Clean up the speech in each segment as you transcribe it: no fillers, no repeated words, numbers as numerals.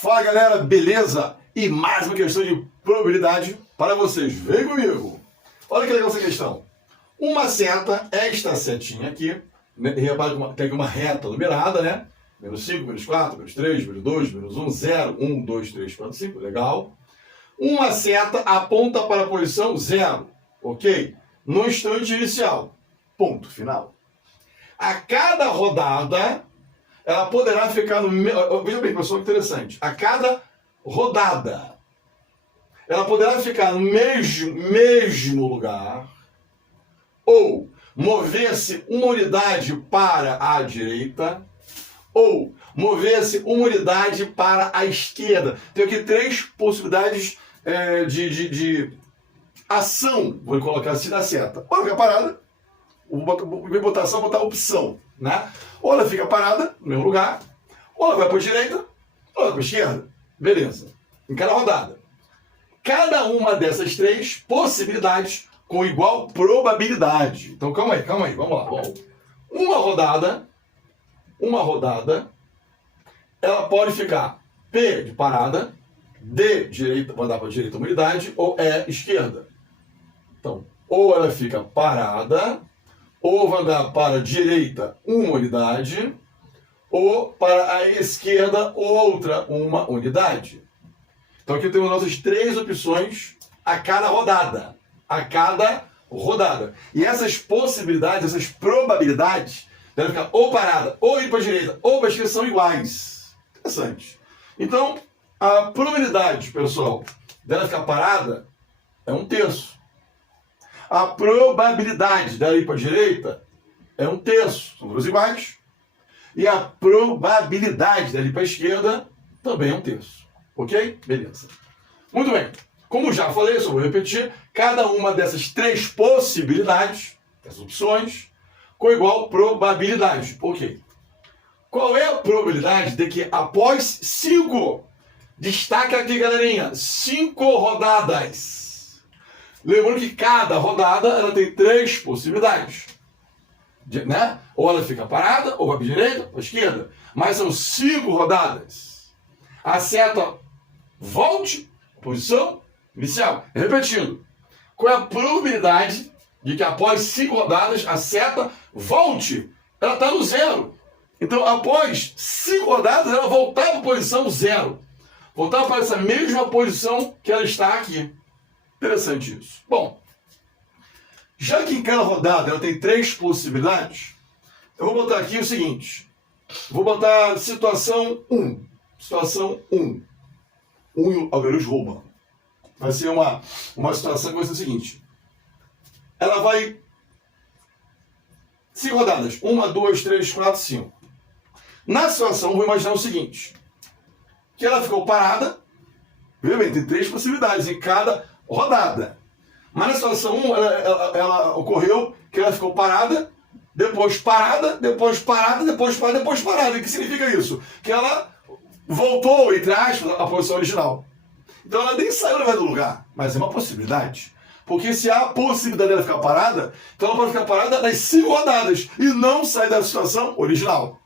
Fala galera, beleza? E mais uma questão de probabilidade para vocês. Vem comigo! Olha que legal essa questão. Uma seta, esta setinha aqui, né? Repara que tem aqui uma reta numerada, né? Menos 5, menos 4, menos 3, menos 2, menos 1, 0, 1, 2, 3, 4, 5, legal. Uma seta aponta para a posição 0, ok? No instante inicial, ponto final. A cada rodada, ela poderá ficar no... Veja bem, pessoal, que interessante. A cada rodada, ela poderá ficar no mesmo lugar ou mover-se uma unidade para a direita ou mover-se uma unidade para a esquerda. Tem aqui três possibilidades de ação, vou colocar assim, da seta. Ou ela fica parada, vou botar só botar opção, né? Ou ela fica parada no mesmo lugar, ou ela vai para a direita, ou ela vai para a esquerda. Beleza. Em cada rodada. Cada uma dessas três possibilidades com igual probabilidade. Então calma aí, vamos lá. Bom, uma rodada, ela pode ficar P de parada, D direita, vou andar para a direita uma unidade, ou E esquerda. Então, ou ela fica parada, ou vai andar para a direita uma unidade, ou para a esquerda outra uma unidade. Então aqui temos nossas três opções a cada rodada. E essas possibilidades, essas probabilidades, devem ficar ou parada, ou ir para a direita, ou para a esquerda, são iguais. Interessante. Então, a probabilidade, pessoal, dela ficar parada é 1/3. A probabilidade dela ir para a direita é 1/3. São números iguais. E a probabilidade dela ir para a esquerda também é 1/3. Ok? Beleza. Muito bem. Como já falei, só vou repetir, cada uma dessas três possibilidades, essas opções, com igual probabilidade. Ok. Qual é a probabilidade de que após 5, destaca aqui, galerinha, 5 rodadas. Lembrando que cada rodada ela tem três possibilidades. Né? Ou ela fica parada, ou vai para a direita, ou para a esquerda. Mas são 5 rodadas. A seta volte à posição inicial. Repetindo, qual é a probabilidade de que após 5 rodadas a seta volte? Ela está no 0. Então, após 5 rodadas, ela voltar para a posição 0. Voltar para essa mesma posição que ela está aqui. Interessante isso. Bom, já que em cada rodada ela tem três possibilidades, eu vou botar aqui o seguinte. Vou botar situação 1. Situação 1. Alguém rouba. Vai ser uma situação que vai ser o seguinte. Ela vai... 5 rodadas. 1, 2, 3, 4, 5. Na situação, vou imaginar o seguinte. Que ela ficou parada. Veja bem, tem três possibilidades em cada rodada. Mas na situação 1, ela ocorreu que ela ficou parada, depois parada, depois parada, depois parada, depois parada. O que significa isso? Que ela voltou, entre aspas, à posição original. Então ela nem saiu do lugar, mas é uma possibilidade. Porque se há a possibilidade dela ficar parada, então ela pode ficar parada nas 5 rodadas e não sair da situação original.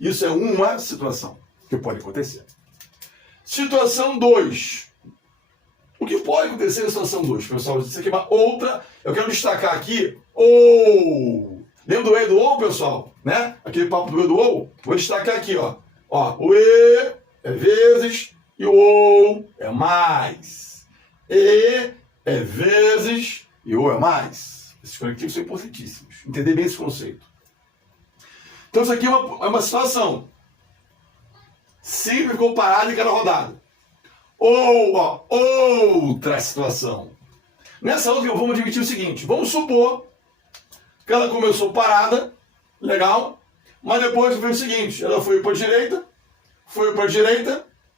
Isso é uma situação que pode acontecer. Situação 2. O que pode acontecer na situação 2, pessoal? Isso aqui é uma outra. Eu quero destacar aqui ou. Lembra do E do ou, pessoal? Né? Aquele papo do E do ou? Vou destacar aqui, ó. O E é vezes e o ou é mais. E é vezes e ou é mais. Esses conectivos são importantíssimos. Entender bem esse conceito. Então isso aqui é uma situação. Sempre ficou parado em cada rodada. Ou, outra situação. Nessa outra, vamos admitir o seguinte. Vamos supor que ela começou parada, legal, mas depois veio o seguinte. Ela foi para a direita,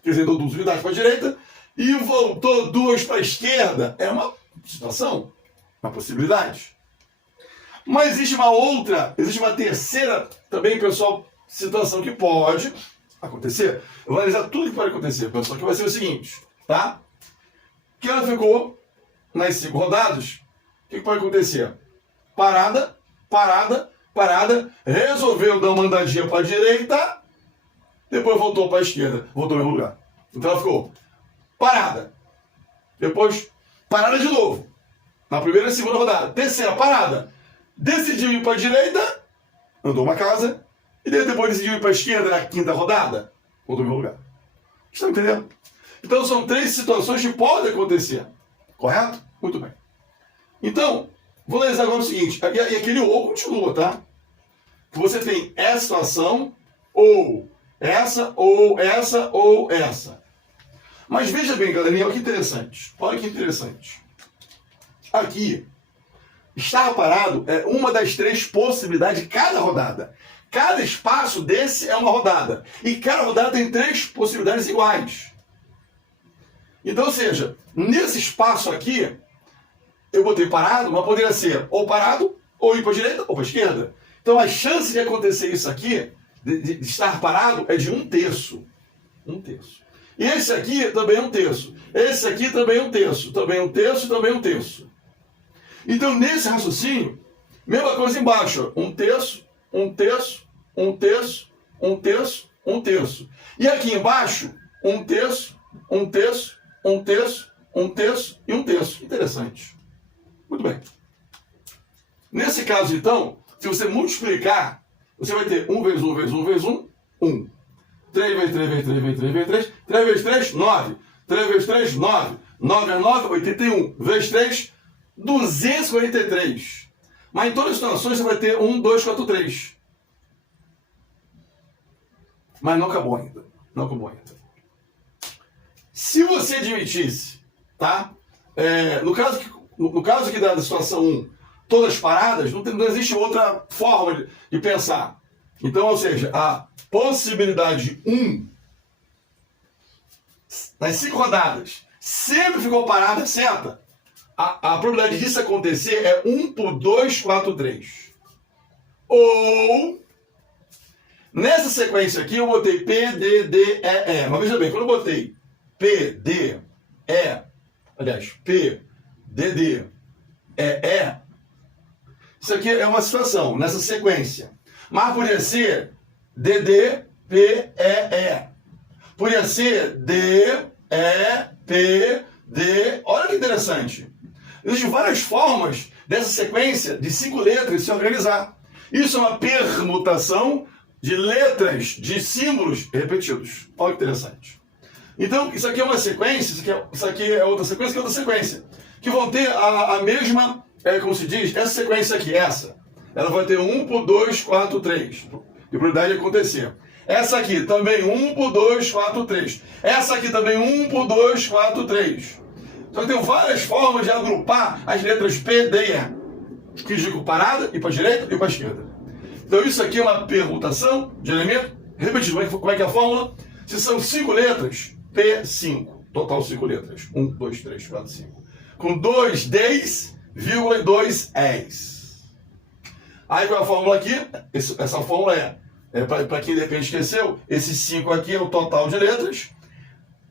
quer dizer, deu 2 unidades para a direita, e voltou 2 para a esquerda. É uma situação, uma possibilidade. Mas existe uma terceira também, pessoal, situação que pode acontecer. Eu vou analisar tudo que pode acontecer, pessoal, que vai ser o seguinte, tá? Que ela ficou nas 5 rodadas, o que pode acontecer? Parada, resolveu dar uma andadinha para a direita, depois voltou para a esquerda, voltou no mesmo lugar. Então ela ficou parada. Depois, parada de novo. Na primeira e segunda rodada. Terceira, parada. Decidiu ir para a direita, andou uma casa. E depois decidiu ir para a esquerda na quinta rodada, voltou no lugar. Estão entendendo? Então são 3 situações que podem acontecer. Correto? Muito bem. Então, vou analisar agora o seguinte. E aquele ou continua, tá? Que você tem essa situação, ou essa, ou essa, ou essa. Mas veja bem, galerinha, olha que interessante. Olha que interessante. Aqui, estar parado é uma das 3 possibilidades de cada rodada. Cada espaço desse é uma rodada. E cada rodada tem 3 possibilidades iguais. Então, ou seja, nesse espaço aqui, eu botei parado, mas poderia ser ou parado, ou ir para a direita, ou para a esquerda. Então, a chance de acontecer isso aqui, de estar parado, é de 1/3. 1/3. E esse aqui também é 1/3. Esse aqui também é 1/3. Também 1/3, também 1/3. Então, nesse raciocínio, mesma coisa embaixo. 1/3, 1/3, 1/3, 1/3, 1/3. E aqui embaixo, 1/3, 1/3, 1/3, 1/3 e 1/3. Interessante. Muito bem. Nesse caso, então, se você multiplicar, você vai ter 1 vezes 1 vezes 1 vezes 1, 1. 3 vezes 3 vezes 3 vezes 3 vezes 3, 3 vezes 3, 9. 3 vezes 3, 9. 9 vezes 9, 81. Vezes 3, 243. Mas em todas as situações você vai ter 1, 2, 4, 3. Mas não acabou ainda. Não acabou ainda. Se você admitisse, tá? No caso aqui da situação 1, todas paradas, não existe outra forma de pensar. Então, ou seja, a possibilidade 1 nas 5 rodadas sempre ficou parada, certa? A probabilidade disso acontecer é 1 por 2, 4, 3. Ou, nessa sequência aqui, eu botei P, D, D, E, E. Mas veja bem, quando eu botei P, D, E, aliás, P, D, D, E, E, isso aqui é uma situação, nessa sequência. Mas poderia ser D, D, P, E, E. Poderia ser D, E, P, D. Olha que interessante. Existem várias formas dessa sequência de 5 letras se organizar. Isso é uma permutação de letras, de símbolos repetidos. Olha que interessante. Então, isso aqui é uma sequência, isso aqui é outra sequência, que é outra sequência. Que vão ter a mesma, como se diz, essa sequência aqui, essa. Ela vai ter 1 por 2, 4, 3. De probabilidade de acontecer. Essa aqui também 1 por 2, 4, 3. Essa aqui também 1 por 2, 4, 3. Então tem várias formas de agrupar as letras P, D e E. Que digo parada, ir para a direita e para a esquerda. Então isso aqui é uma permutação de elemento. Repetindo, como é que é a fórmula? Se são 5 letras, P5. Total 5 letras. 1, 2, 3, 4, 5. Com 2 Ds, vírgula e 2 Es. Aí qual é a fórmula aqui? Essa fórmula para quem de repente esqueceu, esse 5 aqui é o total de letras.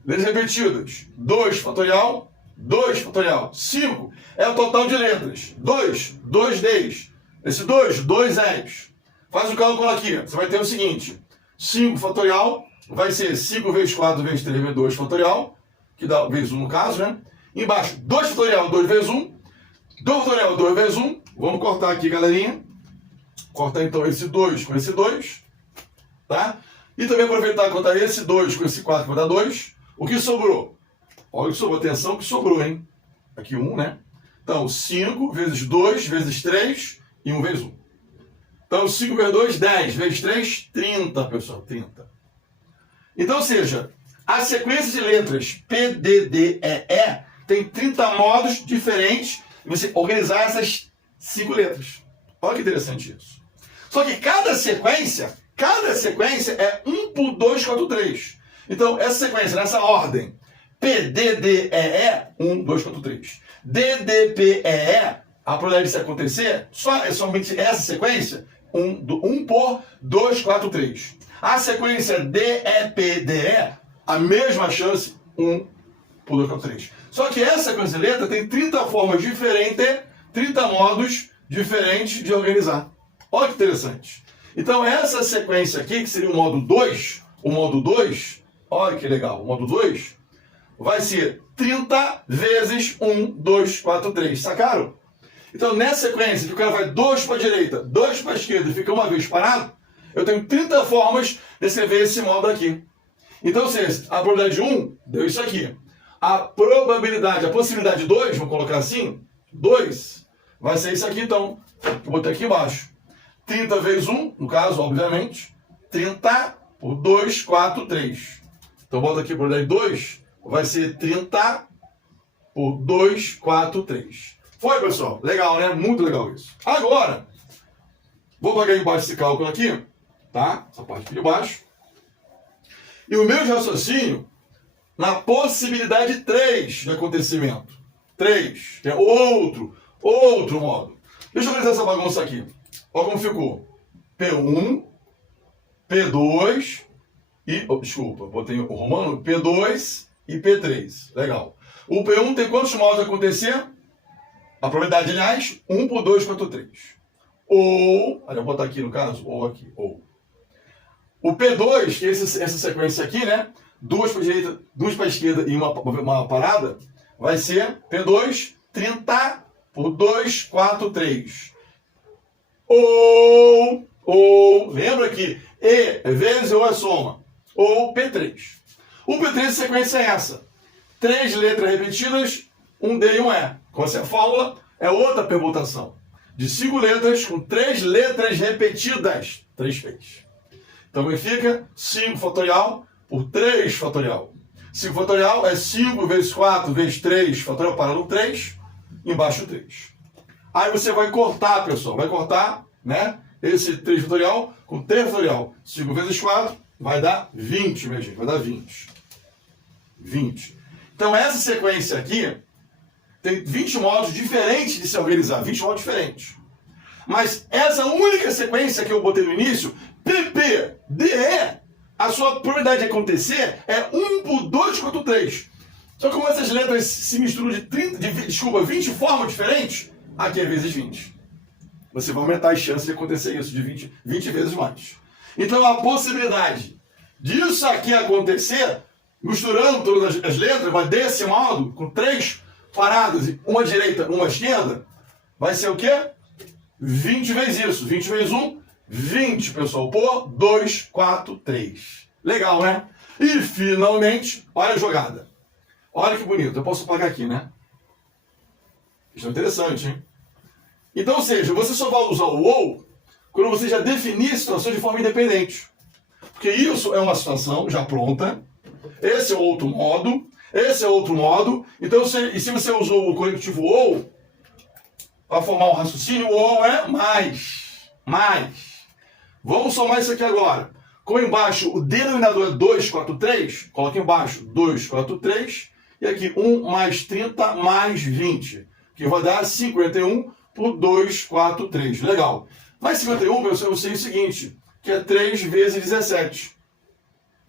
Letras repetidas. 2 fatorial, 2 fatorial. 5 é o total de letras. 2, 2 Ds. Esse 2, 2 Es. Faz o cálculo aqui. Você vai ter o seguinte. 5 fatorial vai ser 5 vezes 4 vezes 3 vezes 2 fatorial. Que dá vezes 1 no caso, né? Embaixo, 2 fatorial, 2 vezes 1. 2 fatorial, 2 vezes 1. Vamos cortar aqui, galerinha. Cortar então esse 2 com esse 2. Tá? E também aproveitar e contar esse 2 com esse 4 que vai dar 2. O que sobrou? Olha o que sobrou. Atenção que sobrou, hein? Aqui 1, né? Então, 5 vezes 2 vezes 3 e 1 vezes 1. Então, 5 vezes 2, 10. Vezes 3, 30, pessoal. 30. Então, ou seja, a sequência de letras P, D, D, E, E tem 30 modos diferentes de você organizar essas 5 letras. Olha que interessante isso. Só que cada sequência é 1 por 2, 4, 3. Então, essa sequência, nessa ordem, P, D, D, E, E, 1, 2, 4, 3. D, D, P, E, E, a probabilidade disso acontecer, é somente essa sequência, 1 por 2, 4, 3. A sequência D, E, P, D, E, a mesma chance, 1 por 2, 4, 3. Só que essa sequência de letra tem 30 formas diferentes, 30 modos diferentes de organizar. Olha que interessante. Então, essa sequência aqui, que seria o modo 2, olha que legal, o módulo 2 vai ser 30 vezes 1, 2, 4, 3. Sacaram? Então, nessa sequência, que o cara vai 2 para a direita, 2 para a esquerda e fica uma vez parado, eu tenho 30 formas de escrever esse módulo aqui. Então, se a probabilidade de 1 deu isso aqui. A probabilidade, a possibilidade de 2, vamos colocar assim, 2, vai ser isso aqui então, que eu botei aqui embaixo. 30 vezes 1, no caso, obviamente, 30 por 2, 4, 3. Então, bota aqui a probabilidade de 2, vai ser 30 por 2, 4, 3. Foi, pessoal? Legal, né? Muito legal isso. Agora, vou pagar embaixo esse cálculo aqui, tá? Essa parte aqui de baixo. E o meu raciocínio na possibilidade 3 de acontecimento. 3, que é outro modo. Deixa eu organizar essa bagunça aqui. Olha como ficou. P1, P2 e... Oh, desculpa, botei o romano. P2 e P3. Legal. O P1 tem quantos modos de acontecer? A probabilidade, aliás, 1 por 2, 4, 3. Ou... Olha, eu vou botar aqui no caso. Ou aqui. Ou. O P2, que é essa sequência aqui, né? 2 para a direita, 2 para a esquerda e uma parada, vai ser P2, 30 por 2, 4, 3. Ou, lembra que E é vezes ou é soma. Ou P3. O P3, a sequência é essa. 3 letras repetidas, um D e um E. Com essa fórmula, é outra permutação. De 5 letras com 3 letras repetidas. 3 vezes. Então, como fica? 5 fatorial por 3 fatorial. 5 fatorial é 5 vezes 4 vezes 3 fatorial para no 3, embaixo 3. Aí você vai cortar, pessoal. Vai cortar, né? Esse 3 fatorial com 3 fatorial. 5 vezes 4 vai dar 20, minha gente. Vai dar 20. 20. Então, essa sequência aqui tem 20 modos diferentes de se organizar. 20 modos diferentes. Mas essa única sequência que eu botei no início, PPDE, a sua probabilidade de acontecer é 1 por 2, 4, 3. Só que como essas letras se misturam de 20 formas diferentes, aqui é vezes 20. Você vai aumentar as chances de acontecer isso, de 20 vezes mais. Então a possibilidade disso aqui acontecer, misturando todas as letras, vai desse modo, com 3 paradas, uma direita, uma esquerda, vai ser o quê? 20 vezes isso. 20 vezes 1, 20, pessoal, por 2, 4, 3. Legal, né? E, finalmente, olha a jogada. Olha que bonito. Eu posso apagar aqui, né? Isso é interessante, hein? Então, ou seja, você só vai usar o ou quando você já definir a situação de forma independente. Porque isso é uma situação já pronta. Esse é outro modo. Esse é outro modo. Então, e se você usou o conectivo ou para formar um raciocínio, o ou é mais. Vamos somar isso aqui agora. Como embaixo o denominador é 2, 4, 3, coloca embaixo 2, 4, 3. E aqui 1 mais 30 mais 20. Que vai dar 51 por 2, 4, 3. Legal. Mas 51, pessoal, eu sei o seguinte, que é 3 vezes 17.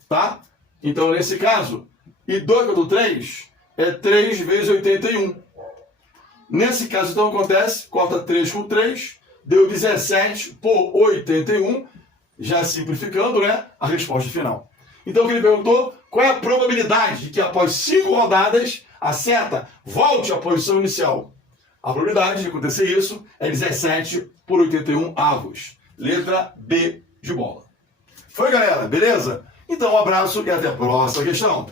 Tá? Então, nesse caso, e 2, 4, 3 é 3 vezes 81. Nesse caso, então, acontece, corta 3 com 3, deu 17 por 81, já simplificando, né, a resposta final. Então, o que ele perguntou, qual é a probabilidade de que após 5 rodadas a seta volte à posição inicial? A probabilidade de acontecer isso é 17 por 81 avos. Letra B de bola. Foi, galera? Beleza? Então, um abraço e até a próxima questão.